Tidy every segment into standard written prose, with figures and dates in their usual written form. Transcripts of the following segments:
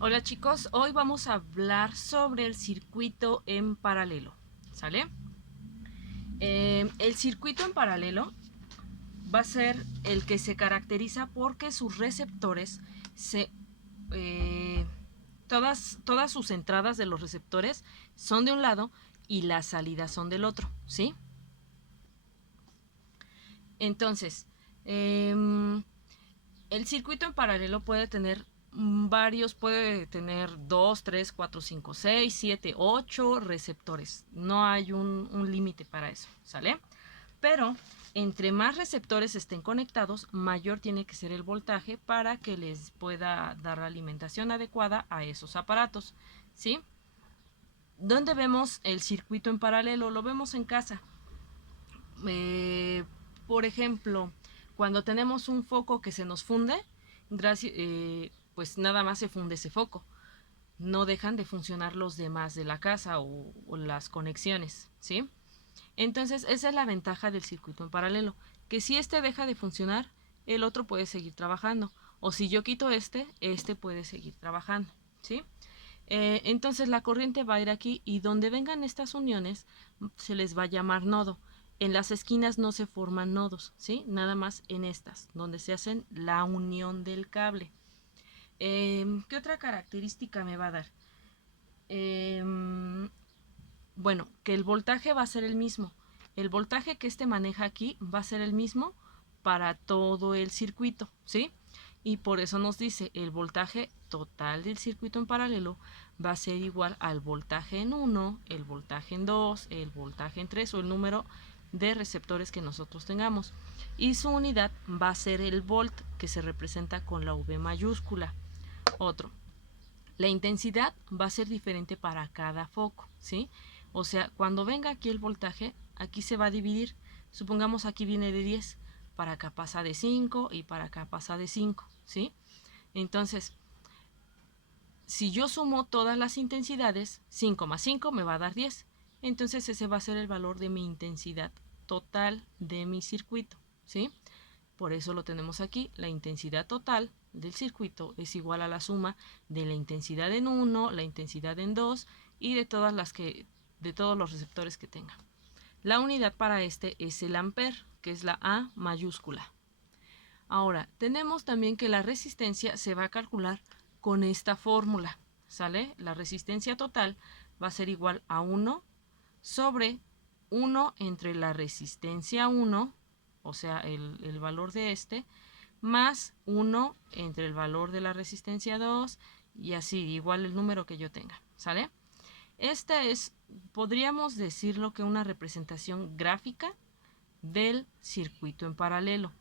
Hola chicos, hoy vamos a hablar sobre el circuito en paralelo, ¿sale? El circuito en paralelo va a ser el que se caracteriza porque sus receptores eh, todas sus entradas de los receptores son de un lado y las salidas son del otro, ¿sí? Entonces, el circuito en paralelo puede tener puede tener 2, 3, 4, 5, 6, 7, 8 receptores. No hay un límite para eso, ¿sale? Pero entre más receptores estén conectados, mayor tiene que ser el voltaje para que les pueda dar la alimentación adecuada a esos aparatos, ¿sí? ¿Dónde vemos el circuito en paralelo? Lo vemos en casa. Eh, por ejemplo, cuando tenemos un foco que se nos funde, pues nada más se funde ese foco. No dejan de funcionar los demás de la casa o las conexiones, ¿sí? Entonces, esa es la ventaja del circuito en paralelo, que si este deja de funcionar, el otro puede seguir trabajando. O si yo quito este puede seguir trabajando, ¿sí? Entonces la corriente va a ir aquí y donde vengan estas uniones se les va a llamar nodo. En las esquinas no se forman nodos, ¿sí? Nada más en estas, donde se hacen la unión del cable. ¿Qué otra característica me va a dar? Bueno, que el voltaje va a ser el mismo. El voltaje que este maneja aquí va a ser el mismo para todo el circuito, ¿sí? Y por eso nos dice el voltaje total del circuito en paralelo va a ser igual al voltaje en 1, el voltaje en 2, el voltaje en 3 o el número de receptores que nosotros tengamos. Y su unidad va a ser el volt, que se representa con la V mayúscula. Otro, la intensidad va a ser diferente para cada foco, ¿sí? O sea, cuando venga aquí el voltaje, aquí se va a dividir. Supongamos aquí viene de 10, para acá pasa de 5 y para acá pasa de 5, ¿sí? Entonces, si yo sumo todas las intensidades, 5 más 5 me va a dar 10. Entonces ese va a ser el valor de mi intensidad total de mi circuito, ¿sí? Por eso lo tenemos aquí, la intensidad total del circuito es igual a la suma de la intensidad en 1, la intensidad en 2 y de todos los receptores que tenga. La unidad para este es el ampere, que es la A mayúscula. Ahora, tenemos también que la resistencia se va a calcular con esta fórmula, ¿sale? La resistencia total va a ser igual a 1 sobre 1 entre la resistencia 1, o sea, el valor de este, más 1 entre el valor de la resistencia 2 y así, igual el número que yo tenga, ¿sale? Esta es, podríamos decirlo que una representación gráfica del circuito en paralelo.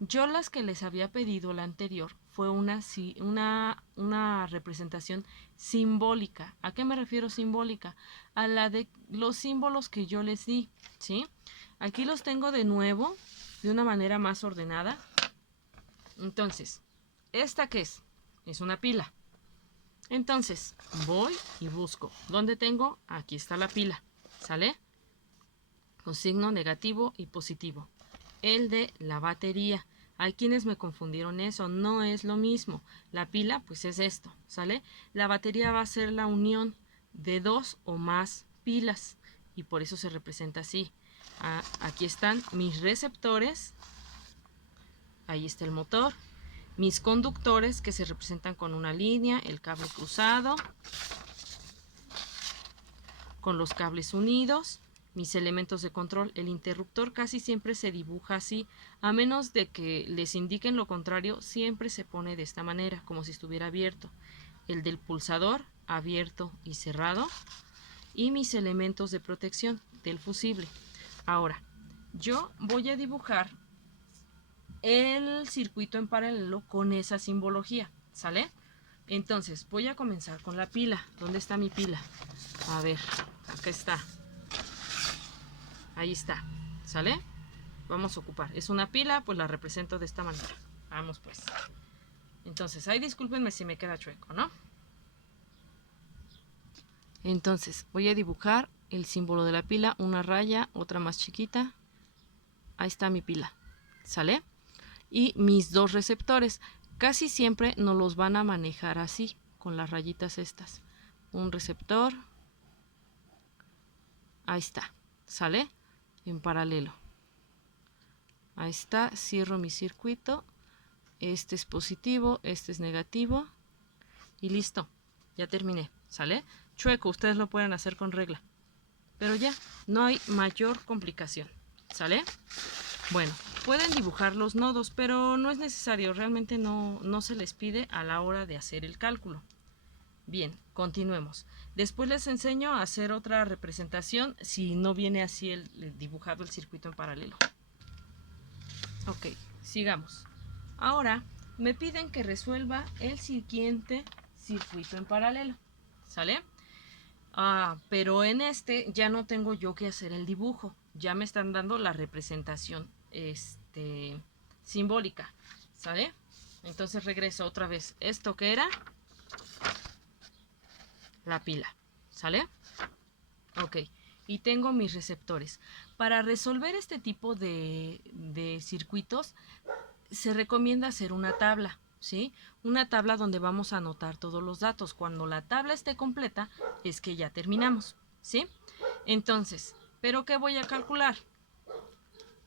Yo las que les había pedido la anterior fue una representación simbólica. ¿A qué me refiero simbólica? A la de los símbolos que yo les di, ¿sí? Aquí los tengo de nuevo, de una manera más ordenada. Entonces, ¿esta qué es? Es una pila. Entonces, voy y busco. ¿Dónde tengo? Aquí está la pila, ¿sale? Con signo negativo y positivo. El de la batería. Hay quienes me confundieron eso, no es lo mismo. La pila, pues es esto, ¿sale? La batería va a ser la unión de dos o más pilas y por eso se representa así. Aquí están mis receptores, ahí está el motor, mis conductores que se representan con una línea, el cable cruzado, con los cables unidos, mis elementos de control. El interruptor casi siempre se dibuja así, a menos de que les indiquen lo contrario, siempre se pone de esta manera, como si estuviera abierto. El del pulsador, abierto y cerrado, y mis elementos de protección del fusible. Ahora, yo voy a dibujar el circuito en paralelo con esa simbología, ¿sale? Entonces, voy a comenzar con la pila. ¿Dónde está mi pila? A ver, acá está. Ahí está, ¿sale? Vamos a ocupar. Es una pila, pues la represento de esta manera. Vamos pues. Entonces, ahí discúlpenme si me queda chueco, ¿no? Entonces, voy a dibujar el símbolo de la pila, una raya, otra más chiquita. Ahí está mi pila, ¿sale? Y mis dos receptores. Casi siempre nos los van a manejar así, con las rayitas estas. Un receptor. Ahí está, ¿sale? En paralelo. Ahí está, cierro mi circuito. Este es positivo, este es negativo. Y listo, ya terminé, ¿sale? Chueco, ustedes lo pueden hacer con regla. Pero ya, no hay mayor complicación, ¿sale? Bueno, pueden dibujar los nodos, pero no es necesario, realmente no se les pide a la hora de hacer el cálculo. Bien, continuemos. Después les enseño a hacer otra representación si no viene así el dibujado el circuito en paralelo. Ok, sigamos. Ahora me piden que resuelva el siguiente circuito en paralelo, ¿sale? Pero en este ya no tengo yo que hacer el dibujo, ya me están dando la representación simbólica, ¿sale? Entonces regreso otra vez. Esto que era la pila, ¿sale? Ok, y tengo mis receptores. Para resolver este tipo de circuitos se recomienda hacer una tabla, ¿sí? Una tabla donde vamos a anotar todos los datos. Cuando la tabla esté completa es que ya terminamos, ¿sí? Entonces, ¿pero qué voy a calcular?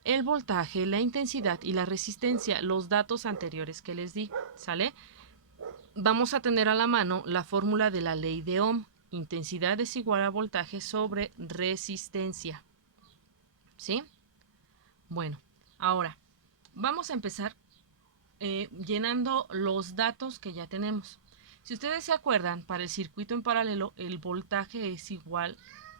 El voltaje, la intensidad y la resistencia, los datos anteriores que les di, ¿sale? Vamos a tener a la mano la fórmula de la ley de Ohm. Intensidad es igual a voltaje sobre resistencia, ¿sí? Bueno, ahora vamos a empezar llenando los datos que ya tenemos. Si ustedes se acuerdan, para el circuito en paralelo el voltaje es igual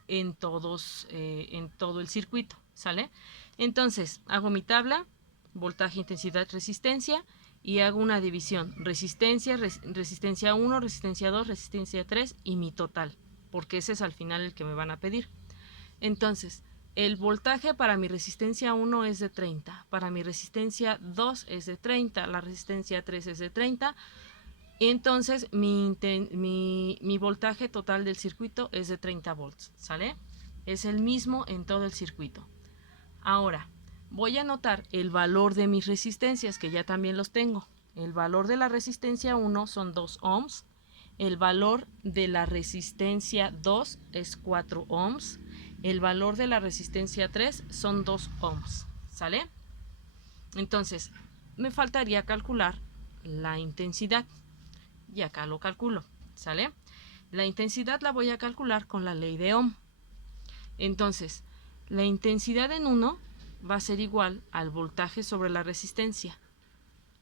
en todo el circuito, ¿sale? Entonces hago mi tabla, voltaje, intensidad, resistencia, y hago una división, resistencia 1, resistencia 2, resistencia 3 y mi total, porque ese es al final el que me van a pedir. Entonces, el voltaje para mi resistencia 1 es de 30, para mi resistencia 2 es de 30, la resistencia 3 es de 30, entonces mi voltaje total del circuito es de 30 volts, ¿sale? Es el mismo en todo el circuito. Ahora, voy a anotar el valor de mis resistencias, que ya también los tengo. El valor de la resistencia 1 son 2 ohms, el valor de la resistencia 2 es 4 ohms, el valor de la resistencia 3 son 2 ohms, ¿sale? Entonces, me faltaría calcular la intensidad, y acá lo calculo, ¿sale? La intensidad la voy a calcular con la ley de Ohm. Entonces, la intensidad en 1 va a ser igual al voltaje sobre la resistencia.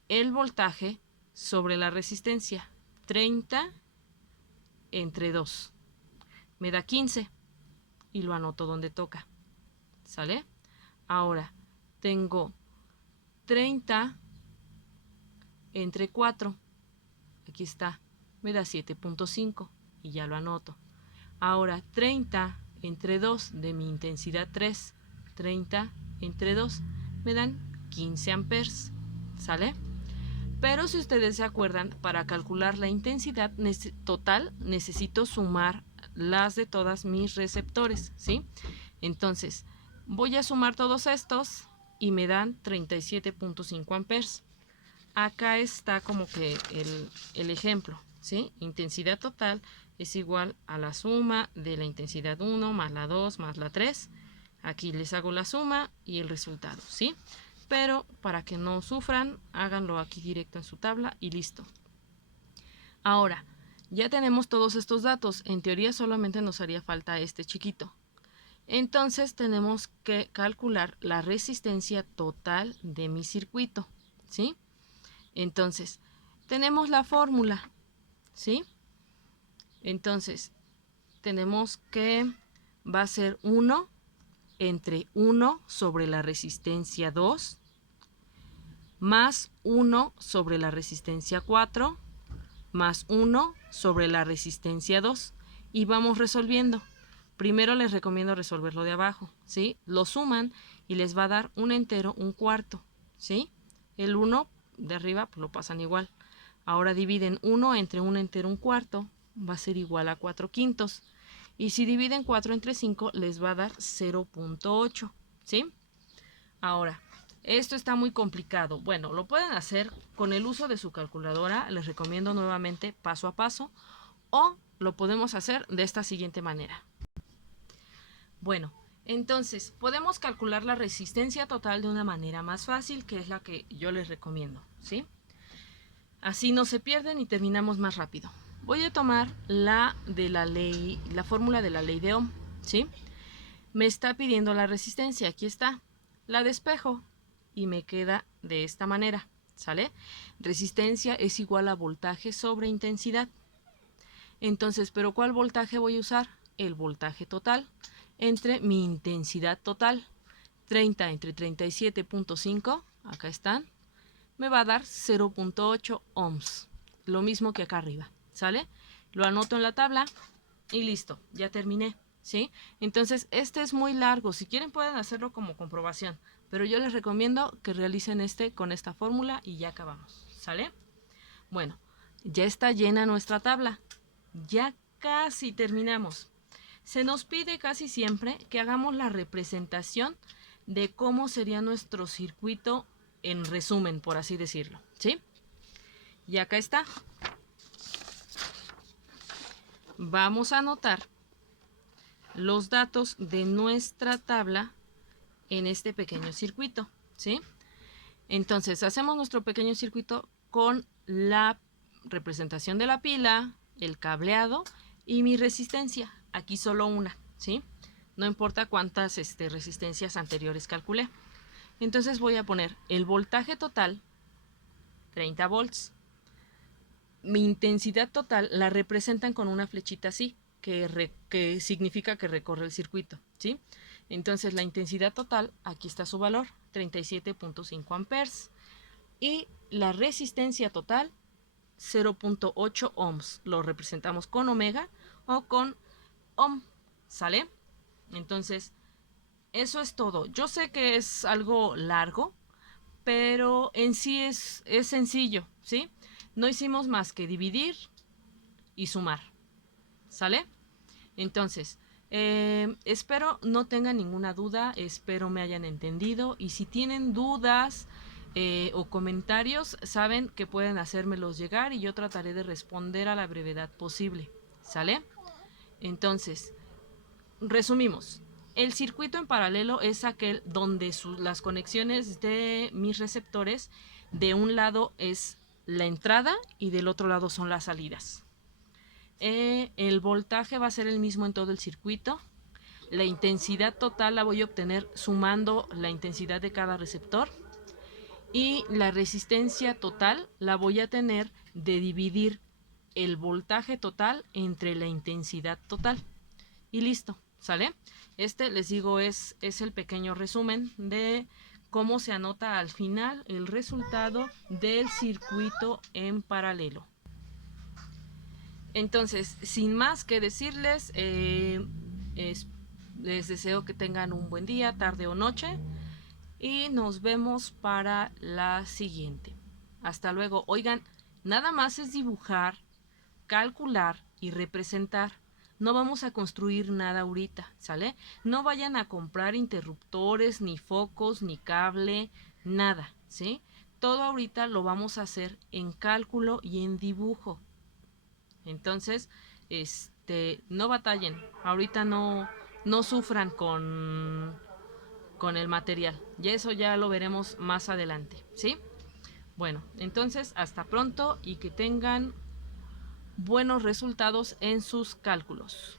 El voltaje sobre la resistencia, 30 entre 2, me da 15 y lo anoto donde toca, ¿sale? Ahora, tengo 30 entre 4, aquí está, me da 7.5 y ya lo anoto. Ahora, 30 entre 2 de mi intensidad 3, 30 entre 2, me dan 15 amperes, ¿sale? Pero si ustedes se acuerdan, para calcular la intensidad total necesito sumar las de todas mis receptores, ¿sí? Entonces, voy a sumar todos estos y me dan 37.5 amperes. Acá está como que el ejemplo, ¿sí? Intensidad total es igual a la suma de la intensidad 1 más la 2 más la 3. Aquí les hago la suma y el resultado, ¿sí? Pero para que no sufran, háganlo aquí directo en su tabla y listo. Ahora, ya tenemos todos estos datos. En teoría solamente nos haría falta este chiquito. Entonces tenemos que calcular la resistencia total de mi circuito, ¿sí? Entonces, tenemos la fórmula, ¿sí? Entonces, tenemos que va a ser 1 entre 1 sobre la resistencia 2 más 1 sobre la resistencia 4 más 1 sobre la resistencia 2 y vamos resolviendo. Primero les recomiendo resolverlo de abajo, ¿sí? Lo suman y les va a dar un entero, un cuarto, ¿sí? El 1 de arriba pues lo pasan igual. Ahora dividen 1 entre un entero, un cuarto, va a ser igual a 4 quintos. Y si dividen 4 entre 5 les va a dar 0.8, ¿sí? Ahora, Esto está muy complicado. Bueno, lo pueden hacer con el uso de su calculadora. Les recomiendo nuevamente paso a paso. O lo podemos hacer de esta siguiente manera. Bueno, entonces podemos calcular la resistencia total de una manera más fácil, que es la que yo les recomiendo, ¿sí? Así no se pierden y terminamos más rápido. Voy a tomar la fórmula de la ley de Ohm, ¿sí? Me está pidiendo la resistencia, aquí está. La despejo y me queda de esta manera, ¿sale? Resistencia es igual a voltaje sobre intensidad. Entonces, ¿pero cuál voltaje voy a usar? El voltaje total entre mi intensidad total. 30 entre 37.5, acá están, me va a dar 0.8 ohms. Lo mismo que acá arriba, ¿sale? Lo anoto en la tabla y listo, ya terminé, ¿sí? Entonces, este es muy largo. Si quieren pueden hacerlo como comprobación, pero yo les recomiendo que realicen este con esta fórmula y ya acabamos, ¿sale? Bueno, ya está llena nuestra tabla. Ya casi terminamos. Se nos pide casi siempre que hagamos la representación de cómo sería nuestro circuito en resumen, por así decirlo, ¿sí? Y acá está. Vamos a anotar los datos de nuestra tabla en este pequeño circuito, ¿sí? Entonces, hacemos nuestro pequeño circuito con la representación de la pila, el cableado y mi resistencia. Aquí solo una, ¿sí? No importa cuántas resistencias anteriores calculé. Entonces voy a poner el voltaje total, 30 volts. Mi intensidad total la representan con una flechita así, que significa que recorre el circuito, ¿sí? Entonces la intensidad total, aquí está su valor, 37.5 amperes. Y la resistencia total, 0.8 ohms. Lo representamos con omega o con ohm, ¿sale? Entonces, eso es todo. Yo sé que es algo largo, pero en sí es sencillo, ¿sí? No hicimos más que dividir y sumar, ¿sale? Entonces, espero no tengan ninguna duda, espero me hayan entendido y si tienen dudas o comentarios, saben que pueden hacérmelos llegar y yo trataré de responder a la brevedad posible, ¿sale? Entonces, resumimos. El circuito en paralelo es aquel donde las conexiones de mis receptores, de un lado es la entrada y del otro lado son las salidas. El voltaje va a ser el mismo en todo el circuito. La intensidad total la voy a obtener sumando la intensidad de cada receptor. Y la resistencia total la voy a tener de dividir el voltaje total entre la intensidad total. Y listo, ¿sale? Les digo, es el pequeño resumen de cómo se anota al final el resultado del circuito en paralelo. Entonces, sin más que decirles, les deseo que tengan un buen día, tarde o noche y nos vemos para la siguiente. Hasta luego. Oigan, nada más es dibujar, calcular y representar. No vamos a construir nada ahorita, ¿sale? No vayan a comprar interruptores, ni focos, ni cable, nada, ¿sí? Todo ahorita lo vamos a hacer en cálculo y en dibujo. Entonces, no batallen. Ahorita no sufran con el material. Y eso ya lo veremos más adelante, ¿sí? Bueno, entonces hasta pronto y que tengan buenos resultados en sus cálculos.